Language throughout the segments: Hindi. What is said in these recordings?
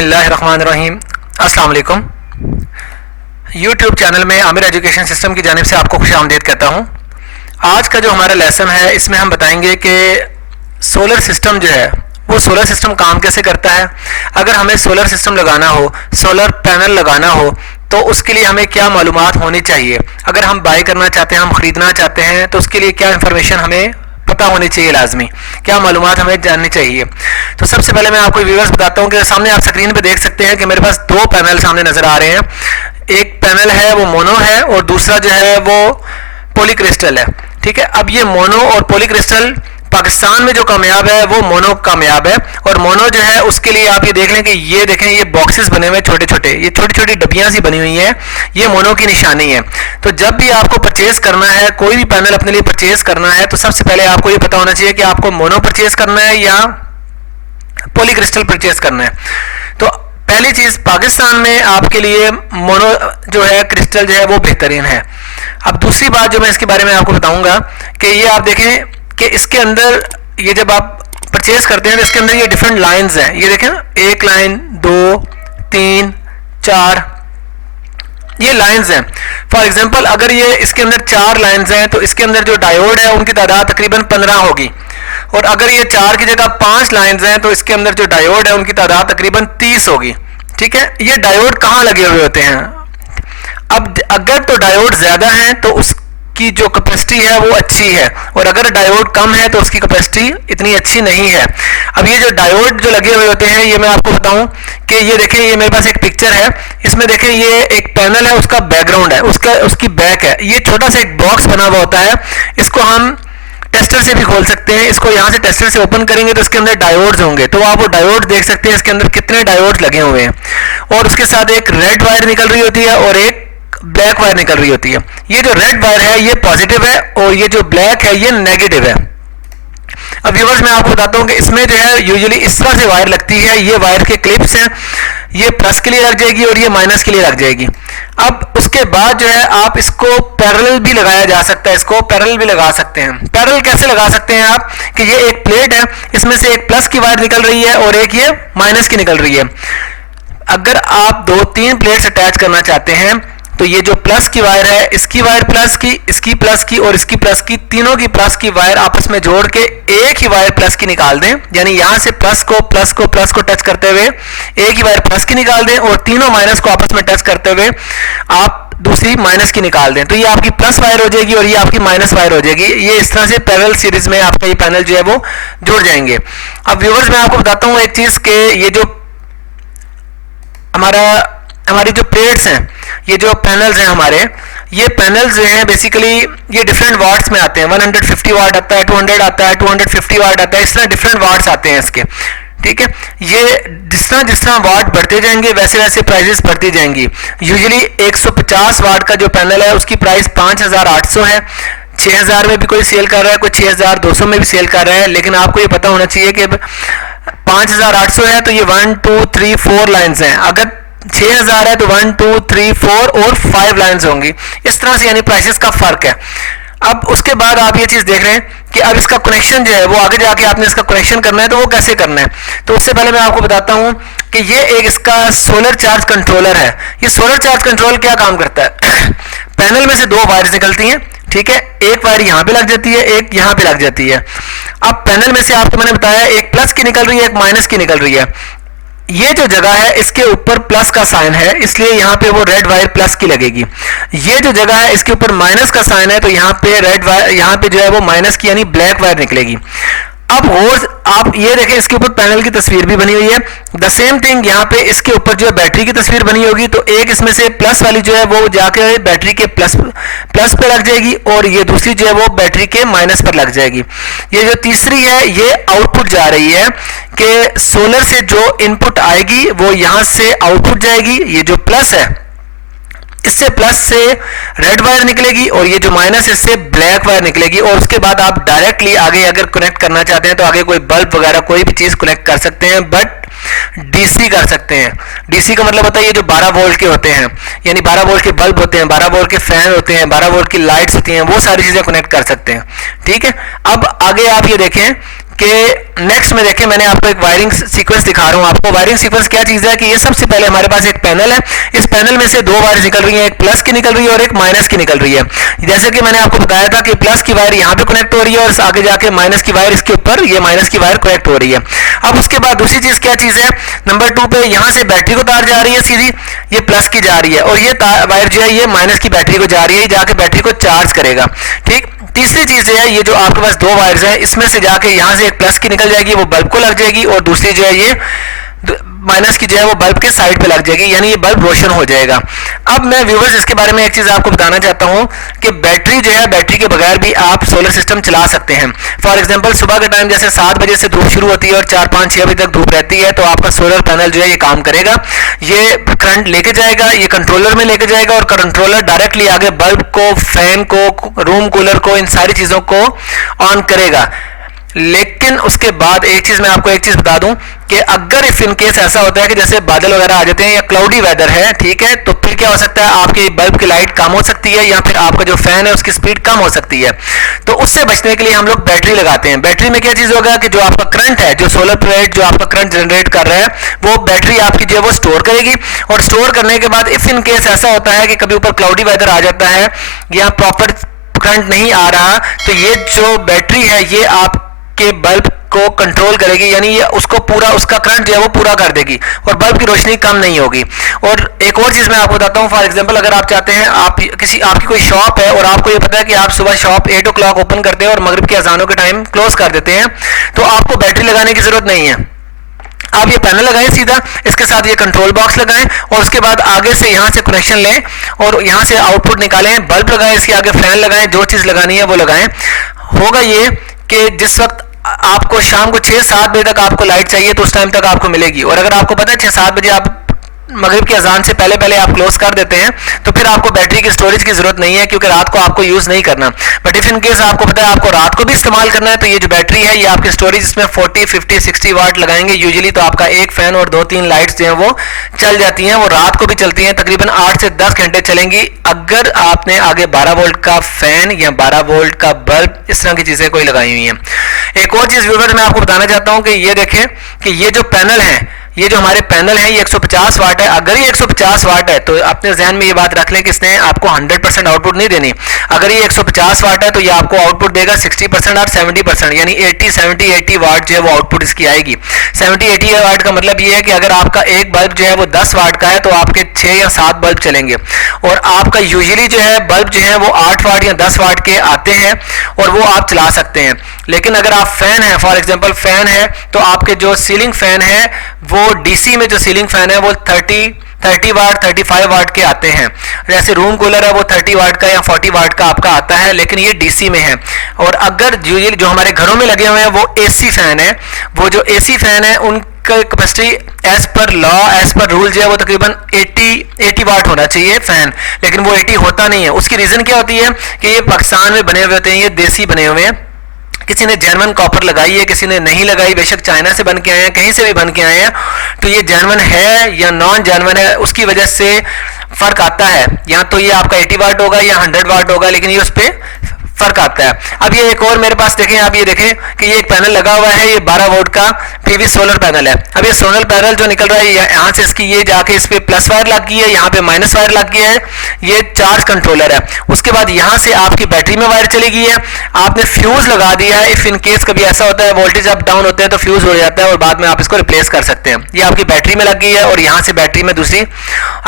बिस्मिल्लाहिर्रहमानिर्रहीम। अस्सलाम वालेकुम। यूट्यूब चैनल में आमिर एजुकेशन सिस्टम की जानिब से आपको खुशामदीद कहता हूँ। आज का जो हमारा लेसन है इसमें हम बताएंगे कि सोलर सिस्टम जो है वो सोलर सिस्टम काम कैसे करता है। अगर हमें सोलर सिस्टम लगाना हो, सोलर पैनल लगाना हो, तो उसके लिए हमें क्या मालूमात होनी चाहिए। अगर हम बाय करना चाहते हैं, हम ख़रीदना चाहते हैं, तो उसके लिए क्या इन्फॉर्मेशन हमें पता होनी चाहिए, लाजमी क्या मालूमात हमें जाननी चाहिए। तो सबसे पहले मैं आपको व्यूअर्स बताता हूँ कि सामने आप स्क्रीन पे देख सकते हैं कि मेरे पास दो पैनल सामने नज़र आ रहे हैं। एक पैनल है वो मोनो है और दूसरा जो है वो पॉलीक्रिस्टल है। ठीक है, अब ये मोनो और पॉलीक्रिस्टल पाकिस्तान में जो कामयाब है वो मोनो कामयाब है। और मोनो जो है उसके लिए आप ये देख लें कि ये देखें, ये बॉक्सेस बने हुए छोटे छोटे, ये छोटी छोटी डब्बियां सी बनी हुई हैं, ये मोनो की निशानी है। तो जब भी आपको परचेज करना है, कोई भी पैनल अपने लिए परचेज करना है, तो सबसे पहले आपको ये पता होना चाहिए कि आपको मोनो परचेज करना है या पॉलीक्रिस्टल परचेज करना है। तो पहली चीज, पाकिस्तान में आपके लिए मोनो जो है क्रिस्टल जो है वो बेहतरीन है। अब दूसरी बात जो मैं इसके बारे में आपको बताऊंगा कि ये आप देखें कि इसके अंदर ये जब आप परचेज करते हैं तो इसके अंदर ये डिफरेंट लाइंस हैं। ये देखें ना, एक लाइन, दो, तीन, चार, ये लाइंस हैं। फॉर एग्जांपल अगर ये इसके अंदर चार लाइंस हैं तो इसके अंदर जो डायोड है उनकी तादाद तकरीबन 15 होगी। और अगर ये चार की जगह 5 लाइंस हैं तो इसके अंदर जो डायोड है उनकी तादाद तकरीबन 30 होगी। ठीक है, ये डायोड कहाँ लगे हुए होते हैं। अब अगर तो डायोड ज्यादा है तो उसकी जो कैपेसिटी है वो अच्छी है, और अगर डायोड कम है तो उसकी कैपेसिटी इतनी अच्छी नहीं है। अब ये जो डायोड जो लगे हुए होते हैं, ये मैं आपको बताऊं कि ये देखें, ये मेरे पास एक पिक्चर है, इसमें देखें ये एक पैनल है, उसका बैकग्राउंड है, उसकी बैक है, ये छोटा सा एक बॉक्स बना हुआ होता है। इसको हम टेस्टर से भी खोल सकते हैं। इसको यहाँ से टेस्टर से ओपन करेंगे तो इसके अंदर डायोड्स होंगे, तो आप वो डायोड देख सकते हैं इसके अंदर कितने डायोड्स लगे हुए हैं। और उसके साथ एक रेड वायर निकल रही होती है और एक ब्लैक वायर निकल रही होती है। ये जो रेड वायर है ये पॉजिटिव है और ये जो ब्लैक है ये नेगेटिव है। अब व्यूअर्स मैं आपको बताता हूँ कि इसमें जो है यूजुअली इस तरह से वायर लगती है, ये वायर के क्लिप्स हैं, ये प्लस के लिए लग जाएगी और ये माइनस के लिए लग जाएगी। अब उसके बाद जो है आप इसको पैरेलल भी लगाया जा सकता है, इसको पैरेलल भी लगा सकते हैं। पैरेलल कैसे लगा सकते हैं आप कि ये एक प्लेट है, इसमें से एक प्लस की वायर निकल रही है और एक ये माइनस की निकल रही है। अगर आप 2-3 प्लेट्स अटैच करना चाहते हैं तो ये जो प्लस की वायर है, इसकी वायर प्लस की, इसकी प्लस की और इसकी प्लस की, तीनों की प्लस की वायर आपस में जोड़ के एक ही वायर प्लस की निकाल दें। यानी यहां से प्लस को टच करते हुए एक ही वायर प्लस की निकाल दें और तीनों माइनस को आपस में टच करते हुए आप दूसरी माइनस की निकाल दें, तो ये आपकी प्लस वायर हो जाएगी और ये आपकी माइनस वायर हो जाएगी। ये इस तरह से पैरेलल सीरीज में आपका ये पैनल जो है वो जुड़ जाएंगे। अब व्यूअर्स मैं आपको बताता हूँ एक चीज के, ये जो हमारी जो प्लेट्स हैं, ये जो पैनल्स हैं हमारे, ये पैनल्स जो हैं बेसिकली ये डिफरेंट वाट्स में आते हैं। 150 वाट आता है, 200 आता है, 250 वाट आता है, इस तरह डिफरेंट वाट्स आते हैं इसके। ठीक है, ये जिस तरह वाट बढ़ते जाएंगे वैसे वैसे प्राइसेस बढ़ती जाएंगी। यूजुअली 150 वाट का जो पैनल है उसकी प्राइस 5800 है। 6000 में भी कोई सेल कर रहा है, कोई 6200 में भी सेल कर रहा है। लेकिन आपको ये पता होना चाहिए कि 5800 है तो ये 1 2 3 4 लाइन्स हैं। अगर 6000 है तो 1 2 3 4 और 5 लाइन्स होंगी। इस तरह से यानी प्राइसेस का फर्क है। अब उसके बाद आप ये चीज देख रहे हैं कि अब इसका कनेक्शन जो है वो आगे जाके आपने इसका कनेक्शन करना है, तो वो कैसे करना है। तो उससे पहले मैं आपको बताता हूं कि ये एक इसका सोलर चार्ज कंट्रोलर है। ये सोलर चार्ज कंट्रोल क्या काम करता है पैनल में से 2 वायर्स निकलती हैं। ठीक है, एक वायर यहां पे लग जाती है, एक यहां पे लग जाती है। अब पैनल में से आपको मैंने बताया एक प्लस की निकल रही है, एक माइनस की निकल रही है। ये जो जगह है इसके ऊपर प्लस का साइन है, इसलिए यहां पे वो रेड वायर प्लस की लगेगी। ये जो जगह है इसके ऊपर माइनस का साइन है तो यहां पे रेड वायर, यहां पे जो है वो माइनस की यानी ब्लैक वायर निकलेगी। अब और आप ये देखें, इसके ऊपर पैनल की तस्वीर भी बनी हुई है। द सेम थिंग यहाँ पे इसके ऊपर जो है बैटरी की तस्वीर बनी होगी, तो एक इसमें से प्लस वाली जो है वो जाकर बैटरी के प्लस पे लग जाएगी और ये दूसरी जो है वो बैटरी के माइनस पर लग जाएगी। ये जो तीसरी है ये आउटपुट जा रही है कि सोलर से जो इनपुट आएगी वो यहां से आउटपुट जाएगी। ये जो प्लस है इससे प्लस से रेड वायर निकलेगी और ये जो माइनस है इससे ब्लैक वायर निकलेगी। और उसके बाद आप डायरेक्टली आगे अगर कनेक्ट करना चाहते हैं तो आगे कोई बल्ब वगैरह कोई भी चीज कनेक्ट कर सकते हैं, बट डीसी कर सकते हैं। डीसी का मतलब होता है ये जो 12 वोल्ट के होते हैं, यानी 12 वोल्ट के बल्ब होते हैं, 12 वोल्ट के फैन होते हैं, 12 वोल्ट की लाइट्स होती हैं, वो सारी चीजें कनेक्ट कर सकते हैं। ठीक है, अब आगे आप ये देखें कि नेक्स्ट में देखें, मैंने आपको एक वायरिंग सीक्वेंस दिखा रहा हूं आपको। वायरिंग सीक्वेंस क्या चीज है कि ये सबसे पहले हमारे पास एक पैनल है, इस पैनल में से दो वायर निकल रही है, एक प्लस की निकल रही है और एक माइनस की निकल रही है। जैसे कि मैंने आपको बताया था कि प्लस की वायर यहाँ पे कनेक्ट हो रही है और आगे जाके माइनस की वायर इसके ऊपर, ये माइनस की वायर कनेक्ट हो रही है। अब उसके बाद दूसरी चीज क्या चीज है, नंबर 2 पे यहाँ से बैटरी को तार जा रही है सीधी, ये प्लस की जा रही है, और ये वायर जो है ये माइनस की बैटरी को जा रही है, जाके बैटरी को चार्ज करेगा। ठीक, तीसरी चीज है ये जो आपके पास दो वायर्स हैं, इसमें से जाके यहां से एक प्लस की निकल जाएगी, वो बल्ब को लग जाएगी, और दूसरी जो है ये माइनस की जो है वो बल्ब के साइड पे लग जाएगी, यानी ये बल्ब रोशन हो जाएगा। अब मैं व्यूवर्स इसके बारे में एक चीज आपको बताना चाहता हूं कि बैटरी जो है, बैटरी के बगैर भी आप सोलर सिस्टम चला सकते हैं। फॉर एग्जांपल सुबह के टाइम जैसे 7 बजे से धूप शुरू होती है और 4, 5, 6 बजे तक धूप रहती है, तो आपका सोलर पैनल जो है ये काम करेगा, ये करंट लेके जाएगा, ये कंट्रोलर में लेके जाएगा, और कंट्रोलर डायरेक्टली आगे बल्ब को, फैन को, रूम कूलर को, इन सारी चीजों को ऑन करेगा। लेकिन उसके बाद एक चीज मैं आपको एक चीज बता दूं कि अगर इफ इन केस ऐसा होता है कि जैसे बादल वगैरह आ जाते हैं या क्लाउडी वेदर है, ठीक है, तो फिर क्या हो सकता है, आपके बल्ब की लाइट कम हो सकती है, या फिर आपका जो फैन है उसकी स्पीड कम हो सकती है। तो उससे बचने के लिए हम लोग बैटरी लगाते हैं। बैटरी में क्या चीज होगा कि जो आपका करंट है, जो सोलर प्लेट जो आपका करंट जनरेट कर रहा है, वो बैटरी आपकी जो है वो स्टोर करेगी, और स्टोर करने के बाद इफ इन केस ऐसा होता है कि कभी ऊपर क्लाउडी वेदर आ जाता है या प्रॉपर करंट नहीं आ रहा, तो ये जो बैटरी है ये आप के बल्ब को कंट्रोल करेगी, यानी ये उसको पूरा, उसका करंट जो है वो पूरा कर देगी, और बल्ब की रोशनी कम नहीं होगी। और एक और चीज मैं आपको बताता हूँ, फॉर एग्जांपल अगर आप चाहते हैं, आप आपकी कोई शॉप है और आपको ये पता है कि आप सुबह शॉप 8 o'clock ओपन करते हैं और मगरिब की अजानों के टाइम क्लोज कर देते हैं, तो आपको बैटरी लगाने की जरूरत नहीं है। आप ये पैनल लगाएं सीधा, इसके साथ ये कंट्रोल बॉक्स लगाएं, और उसके बाद आगे से यहाँ से कनेक्शन लें और यहाँ से आउटपुट निकालें, बल्ब लगाएं, इसके आगे फैन लगाएं, जो चीज लगानी है वो लगाएं। होगा ये कि जिस वक्त आपको शाम को 6-7 बजे तक आपको लाइट चाहिए तो उस टाइम तक आपको मिलेगी, और अगर आपको पता है 6-7 बजे आप मगरिब की अजान से पहले पहले आप क्लोज कर देते हैं, तो फिर आपको बैटरी की स्टोरेज की जरूरत नहीं है, क्योंकि रात को आपको यूज नहीं करना। बट इफ इन केस आपको पता है आपको रात को भी इस्तेमाल करना है, तो ये जो बैटरी है ये आपकी स्टोरेज इसमें 40, 50, 60 वाट लगाएंगे यूजुअली, तो आपका एक फैन और 2-3 लाइट्स जो है वो चल जाती हैं, वो रात को भी चलती हैं, तकरीबन 8 से 10 घंटे चलेंगी, अगर आपने आगे 12 वोल्ट का फैन या 12 वोल्ट का बल्ब, इस तरह की चीजें कोई लगाई हुई हैं। एक और चीज व्यूअर्स मैं आपको बताना चाहता हूं कि ये देखें कि ये जो पैनल है, ये जो हमारे पैनल है ये 150 वाट है। अगर ये 150 वाट है तो अपने जहन में ये बात रख लें कि इसने आपको 100% आउटपुट नहीं देनी। अगर ये 150 वाट है तो ये आपको आउटपुट देगा 60% और 70%, यानी 80 वाट जो है वो आउटपुट इसकी आएगी। 70-80 वाट का मतलब ये है कि अगर आपका एक बल्ब जो है वो 10 वाट का है तो आपके 6 या 7 बल्ब चलेंगे, और आपका यूजुअली जो है बल्ब जो है वो 8 वाट या 10 वाट के आते हैं और वो आप चला सकते हैं। लेकिन अगर आप फैन है, फॉर एग्जांपल फैन है, तो आपके जो सीलिंग फैन है वो डीसी में जो सीलिंग फैन है वो 30 वाट 35 वाट के आते हैं। जैसे रूम कूलर है वो 30 वाट का या 40 वाट का आपका आता है, लेकिन ये डीसी में है। और अगर जो हमारे घरों में लगे हुए हैं वो एसी फैन है, वो जो एसी फैन है उनका capacity as per law, as per rule जो है वो तकरीबन 80 वाट होना चाहिए फैन, लेकिन वो 80 होता नहीं है। उसकी रीजन क्या होती है कि ये पाकिस्तान में बने हुए होते हैं, ये देसी बने हुए हैं, किसी ने जेन्युइन कॉपर लगाई है, किसी ने नहीं लगाई, बेशक चाइना से बन के आए हैं, कहीं से भी बन के आए हैं, तो ये जेन्युइन है या नॉन जेन्युइन है उसकी वजह से फर्क आता है। या तो ये आपका 80 वाट होगा या 100 वाट होगा, लेकिन ये उस पर फर्क आता है। अब ये एक और मेरे पास देखें, आप ये देखें कि ये एक पैनल लगा हुआ है, ये 12 वोल्ट का पीवी सोलर पैनल है। अब ये सोलर पैनल जो निकल रहा है यहाँ से इसकी ये जाके इस पे प्लस वायर लग गई है, यहाँ पे माइनस वायर लग गया है, ये चार्ज कंट्रोलर है। उसके बाद यहाँ से आपकी बैटरी में वायर चली गई है, आपने फ्यूज लगा दिया है। इफ इन केस कभी ऐसा होता है वोल्टेज अप डाउन होते हैं तो फ्यूज हो जाता है और बाद में आप इसको रिप्लेस कर सकते हैं। ये आपकी बैटरी में लग गई है और यहाँ से बैटरी में दूसरी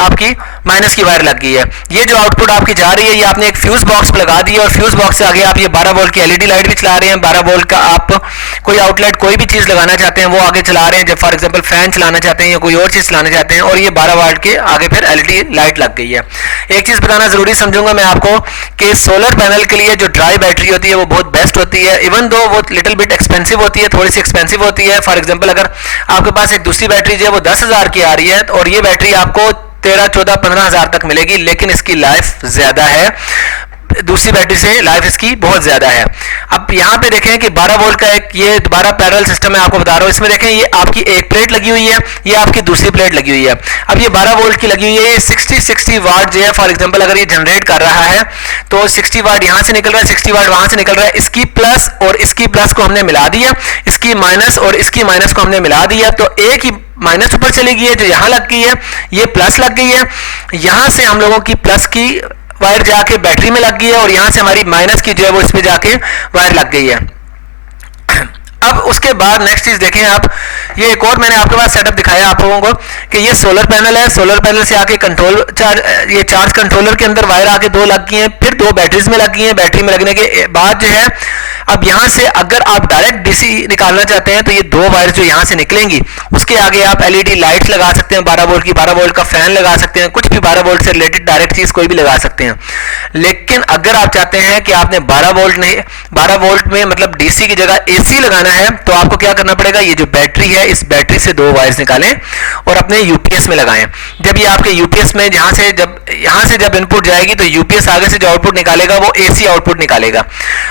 आपकी माइनस की वायर लग गई है। ये जो आउटपुट आपकी जा रही है ये आपने एक फ्यूज बॉक्स पर लगा दी है, और फ्यूज बॉक्स से आगे आप ये 12 वोल्ट की एलईडी लाइट भी चला रहे हैं। 12 वोल्ट का आप कोई आउटलेट कोई भी चीज लगाना चाहते हैं वो आगे चला रहे हैं, जब फॉर एग्जांपल फैन चलाना चाहते हैं या कोई और चीज चलाना चाहते हैं, और ये 12 वोल्ट के आगे फिर एलईडी लाइट लग गई है। एक चीज बताना जरूरी समझूंगा मैं आपको कि सोलर पैनल के लिए जो ड्राई बैटरी होती है वो बहुत बेस्ट होती है, इवन दो वो लिटिल बिट एक्सपेंसिव होती है, थोड़ी सी एक्सपेंसिव होती है। फॉर एग्जांपल अगर आपके पास एक दूसरी बैटरी जो है वो 10,000 की आ रही है और ये बैटरी आपको 13, 14, 15 हज़ार तक मिलेगी, लेकिन इसकी लाइफ ज्यादा है। दूसरी बैटरी से लाइफ इसकी बहुत ज़्यादा है। अब यहाँ पे देखें कि 12 वोल्ट का एक ये दोबारा पैरेलल सिस्टम है, आपको बता रहा हूँ। इसमें देखें ये आपकी एक प्लेट लगी हुई है, ये आपकी दूसरी प्लेट लगी हुई है। अब ये 12 वोल्ट की लगी हुई है, ये 60 वाट जो है, फॉर एग्जांपल अगर ये जनरेट कर रहा है तो 60 वाट यहाँ से निकल रहा है, 60 वाट वहाँ से निकल रहा है। इसकी प्लस और इसकी प्लस को हमने मिला दिया, इसकी माइनस और इसकी माइनस को हमने मिला दिया, तो एक ही माइनस ऊपर चली गई है जो यहाँ लग गई है, ये प्लस लग गई है। यहाँ से हम लोगों की प्लस की वायर जाके बैटरी में लग गई है और यहाँ से हमारी माइनस की जो है वो इस पे जाके वायर लग गई है। अब उसके बाद नेक्स्ट चीज देखें आप, ये एक और मैंने आपके पास सेटअप दिखाया आप लोगों को कि ये सोलर पैनल है, सोलर पैनल से आके कंट्रोल चार्ज, ये चार्ज कंट्रोलर के अंदर वायर आके दो लग गई हैं, फिर दो बैटरीज में लग गई हैं। बैटरी में लगने के बाद जो है, अब यहाँ से अगर आप डायरेक्ट डीसी निकालना चाहते हैं तो ये दो वायर जो यहाँ से निकलेंगी उसके आगे आप एलईडी लाइट्स लगा सकते हैं, 12 वोल्ट की, 12 वोल्ट का फैन लगा सकते हैं, कुछ भी 12 वोल्ट से रिलेटेड डायरेक्ट चीज कोई भी लगा सकते हैं। लेकिन अगर आप चाहते हैं कि आपने 12 वोल्ट नहीं, 12 वोल्ट में मतलब डीसी की जगह एसी लगाना है, तो आपको क्या करना पड़ेगा, ये जो बैटरी है इस बैटरी से दो वायर्स निकालें और अपने यूपीएस में लगाएं। जब ये आपके यूपीएस में यहाँ से जब इनपुट जाएगी तो यूपीएस आगे से जो आउटपुट निकालेगा वो एसी आउटपुट निकालेगा।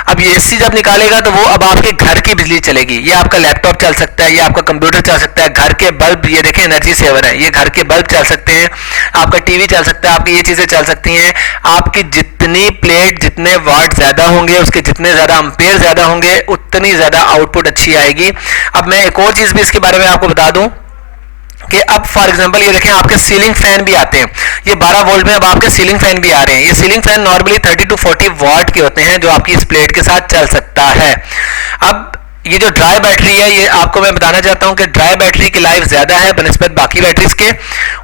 अब ये एसी जब निकालेगा तो वो अब आपके घर की बिजली चलेगी, ये आपका लैपटॉप चल सकता है, ये आपका कंप्यूटर चल सकता है, घर के बल्ब, ये देखें एनर्जी सेवर है, ये घर के बल्ब चल सकते हैं, आपका टीवी चल सकता है, आपकी ये चीजें चल सकती हैं। आपकी जितनी प्लेट, जितने वाट ज्यादा होंगे, उसके जितने ज्यादा एम्पेयर ज्यादा होंगे, उतनी ज्यादा आउटपुट अच्छी आएगी। अब मैं एक और चीज भी इसके बारे में आपको बता दूं कि अब फॉर एग्जांपल ये देखें आपके सीलिंग फैन भी आते हैं, ये 12 वोल्ट में अब आपके सीलिंग फैन भी आ रहे हैं। ये सीलिंग फैन नॉर्मली 30 to 40 वाट के होते हैं जो आपकी इस प्लेट के साथ चल सकता है। अब ये जो ड्राई बैटरी है, ये आपको मैं बताना चाहता हूं कि ड्राई बैटरी की लाइफ ज्यादा है बनस्बत बाकी बैटरीज के।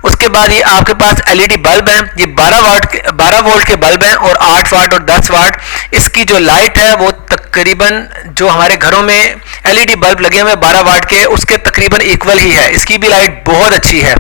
उसके बाद ये आपके पास एलईडी बल्ब है, ये 12 वोल्ट के बल्ब हैं और 8 वाट और 10 वाट। इसकी जो लाइट है वो तकरीबन जो हमारे घरों में एलईडी बल्ब लगे हुए 12 वाट के, उसके तकरीबन इक्वल ही है, इसकी भी लाइट बहुत अच्छी है।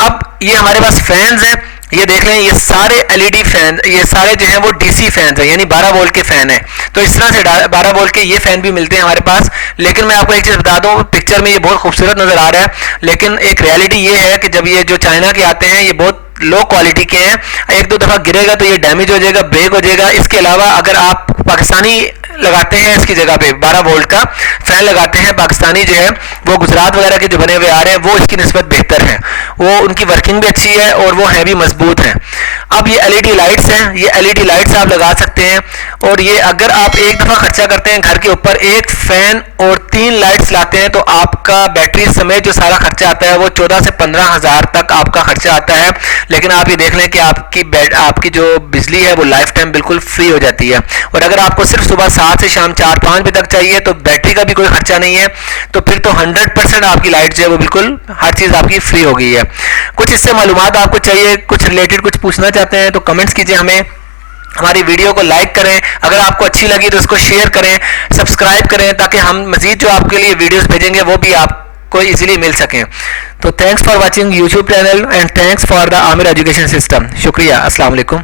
अब ये हमारे पास फैंस हैं, ये देख लें, ये सारे एलईडी फैन, ये सारे जो हैं वो डीसी फैन है, यानी 12 वोल्ट के फैन है। तो इस तरह से 12 वोल्ट के ये फैन भी मिलते हैं हमारे पास। लेकिन मैं आपको एक चीज बता दूं, पिक्चर में ये बहुत खूबसूरत नजर आ रहा है, लेकिन एक रियलिटी ये है कि जब ये जो चाइना के आते हैं ये बहुत लो क्वालिटी के हैं, एक दो दफा गिरेगा तो ये डैमेज हो जाएगा, ब्रेक हो जाएगा। इसके अलावा अगर आप पाकिस्तानी लगाते हैं, इसकी जगह पे 12 वोल्ट का फैन लगाते हैं पाकिस्तानी जो है, वो गुजरात वगैरह के जो बने हुए आ रहे हैं वो इसकी निस्बत बेहतर है, वो उनकी वर्किंग भी अच्छी है और वो है भी मजबूत है। अब ये एलईडी लाइट्स हैं, ये एलईडी लाइट्स आप लगा सकते हैं और ये अगर आप एक दफा खर्चा करते हैं घर के ऊपर, एक फैन और 3 लाइट्स लाते हैं, तो आपका बैटरी समेत जो सारा खर्चा आता है वो 14 से 15 हजार तक आपका खर्चा आता है। लेकिन आप ये देख लें कि आपकी जो बिजली है वो लाइफ टाइम बिल्कुल फ्री हो जाती है। और अगर आपको सिर्फ सुबह 7 से शाम 4-5 बजे तक चाहिए तो बैटरी का भी कोई खर्चा नहीं है, तो फिर तो 100% आपकी लाइट जो है वो बिल्कुल हर चीज आपकी फ्री हो गई है। कुछ इससे मालूमात आपको चाहिए, कुछ रिलेटेड कुछ पूछना चाहते हैं तो कमेंट्स कीजिए हमें, हमारी वीडियो को लाइक करें, अगर आपको अच्छी लगी तो उसको शेयर करें, सब्सक्राइब करें, ताकि हम मजीद जो आपके लिए वीडियोस भेजेंगे वो भी आपको इजीली मिल सकें। तो thanks for watching YouTube channel and thanks for the Aamir education system. शुक्रिया, अस्सलाम वालेकुम।